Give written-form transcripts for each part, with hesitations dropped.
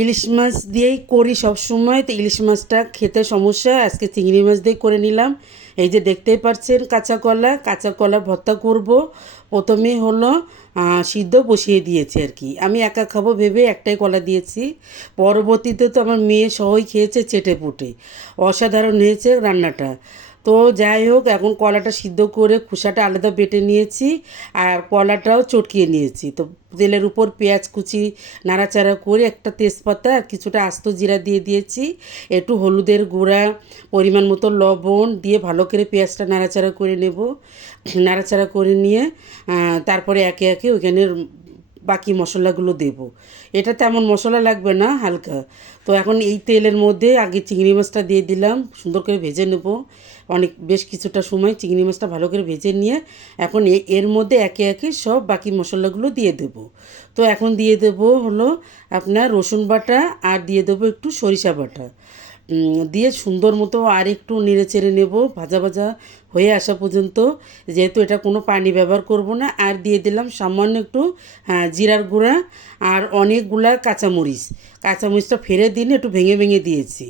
ইলিশ মাছ দিয়েই করি সব সময়। তো ইলিশ মাছটা খেতে সমস্যা, আজকে চিংড়ি মাছ দিয়ে করে নিলাম। এই যে দেখতেই পাচ্ছেন কাঁচা কলা ভর্তা করব। প্রথমে হলো সিদ্ধ বসিয়ে দিয়েছি আর কি, আমি একা খাবো ভেবে একটাই কলা দিয়েছি। পরবর্তীতে তো আমার মেয়ে সহই খেয়েছে চেটে পুটে, অসাধারণ হয়েছে রান্নাটা। তো যাই হোক, এখন কলাটা সিদ্ধ করে খোসাটা আলাদা বেটে নিয়েছি, আর কলাটাও চটকিয়ে নিয়েছি। তো তেলের উপর পেঁয়াজ কুচি নাড়াচাড়া করে একটা তেজপাতা আর কিছুটা আস্ত জিরা দিয়ে দিয়েছি, একটু হলুদের গুঁড়া, পরিমাণ মতো লবণ দিয়ে ভালো করে পেঁয়াজটা নাড়াচাড়া করে নেব। নাড়াচাড়া করে নিয়ে তারপরে একে একে ওইখানে বাকি মশলাগুলো দেব। এটা তেমন মশলা লাগবে না, হালকা। তো এখন এই তেলের মধ্যে আগে চিংড়ি মাছটা দিয়ে দিলাম, সুন্দর করে ভেজে নেব। বেশ কিছুটা সময় চিংড়ি মাছটা ভালো করে ভেজে নিয়ে এখন এর মধ্যে একে একে সব বাকি মশলাগুলো দিয়ে দেব। তো এখন দিয়ে দেব হলো আপনার রসুন বাটা, আর দিয়ে দেবো একটু সরিষা বাটা, দিয়ে সুন্দর মতো আর একটু নেড়ে চেড়ে নেব ভাজা ভাজা হয়ে আসা পর্যন্ত। যেহেতু এটা কোনো পানি ব্যবহার করব না, আর দিয়ে দিলাম সামান্য একটু জিরার গুঁড়া, আর অনেকগুলা কাঁচামরিচটা ফেলে দিন একটু ভেঙে ভেঙে দিয়েছি।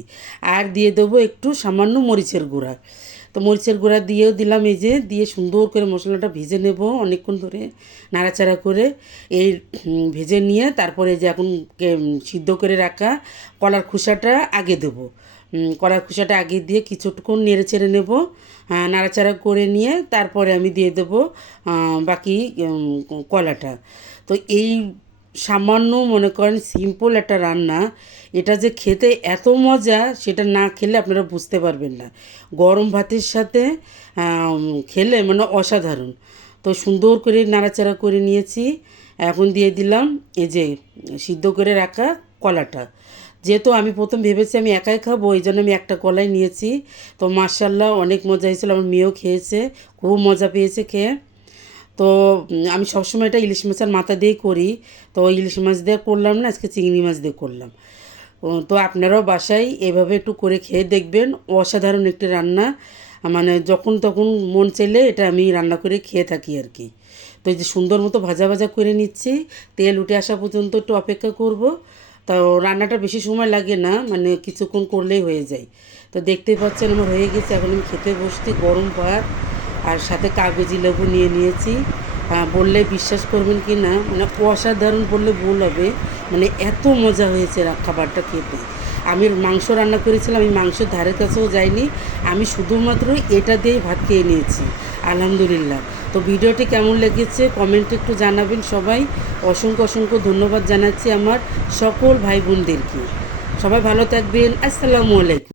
আর দিয়ে দেবো একটু সামান্য মরিচের গুঁড়া। তো মরিচের গুঁড়া দিয়েও দিলাম, এই যে দিয়ে সুন্দর করে মশলাটা ভেজে নেব অনেকক্ষণ ধরে নাড়াচাড়া করে। এই ভেজে নিয়ে তারপরে যে এখন সিদ্ধ করে রাখা কলার খোসাটা আগে দেবো। কলার খোসাটা আগে দিয়ে কিছুক্ষণ নেড়ে চেড়ে নেব, নাড়াচাড়া করে নিয়ে তারপরে আমি দিয়ে দেবো বাকি কলাটা। তো এই সামান্য মনে করেন সিম্পল একটা রান্না, এটা যে খেতে এত মজা সেটা না খেলে আপনারা বুঝতে পারবেন না। গরম ভাতের সাথে খেলে মানে অসাধারণ। তো সুন্দর করে নাড়াচাড়া করে নিয়েছি, এখন দিয়ে দিলাম এই যে সিদ্ধ করে রাখা কলাটা। যেহেতু আমি প্রথম ভেবেছি আমি একাই খাবো, এই জন্য আমি একটা কলাই নিয়েছি। তো মাশাআল্লাহ অনেক মজা হয়েছিল, আমার মেয়েও খেয়েছে, খুব মজা পেয়েছে খেয়ে। তো আমি সবসময় এটা ইলিশ মাছের মাথা দিয়েই করি, তো ইলিশ মাছ দিয়ে করলাম না, আজকে চিংড়ি মাছ দিয়ে করলাম। তো আপনারাও বাসায় এভাবে একটু করে খেয়ে দেখবেন, অসাধারণ একটি রান্না। মানে যখন তখন মন চাইলে এটা আমি রান্না করে খেয়ে থাকি আর কি। তো এই যে সুন্দর মতো ভাজা ভাজা করে নিচ্ছি, তেল উঠে আসা পর্যন্ত একটু অপেক্ষা করব। তো রান্নাটা বেশি সময় লাগে না, মানে কিছুক্ষণ করলেই হয়ে যায়। তো দেখতেই পাচ্ছেন আমার হয়ে গেছে, এখন আমি খেতে বসছি গরম ভাত, আর সাথে কাগজি লেবু নিয়ে নিয়েছি। বললে বিশ্বাস করবেন কি না, মানে অসাধারণ বললে ভুল হবে, মানে এত মজা হয়েছে খাবারটা খেতে। আমি মাংস রান্না করেছিলাম, আমি মাংসের ধারে কাছেও যাইনি, আমি শুধুমাত্র এটা দিয়েই ভাত খেয়ে নিয়েছি, আলহামদুলিল্লাহ। তো ভিডিওটি কেমন লেগেছে কমেন্টে একটু জানাবেন সবাই। অসংখ্য অসংখ্য ধন্যবাদ জানাচ্ছি আমার সকল ভাই বোনদেরকে। সবাই ভালো থাকবেন, আসসালামু আলাইকুম।